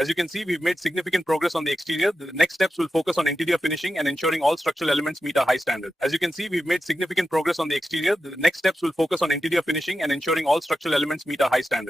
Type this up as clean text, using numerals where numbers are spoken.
As you can see, we've made significant progress on the exterior. The next steps will focus on interior finishing and ensuring all structural elements meet our high standards. As you can see, we've made significant progress on the exterior. The next steps will focus on interior finishing and ensuring all structural elements meet our high standards.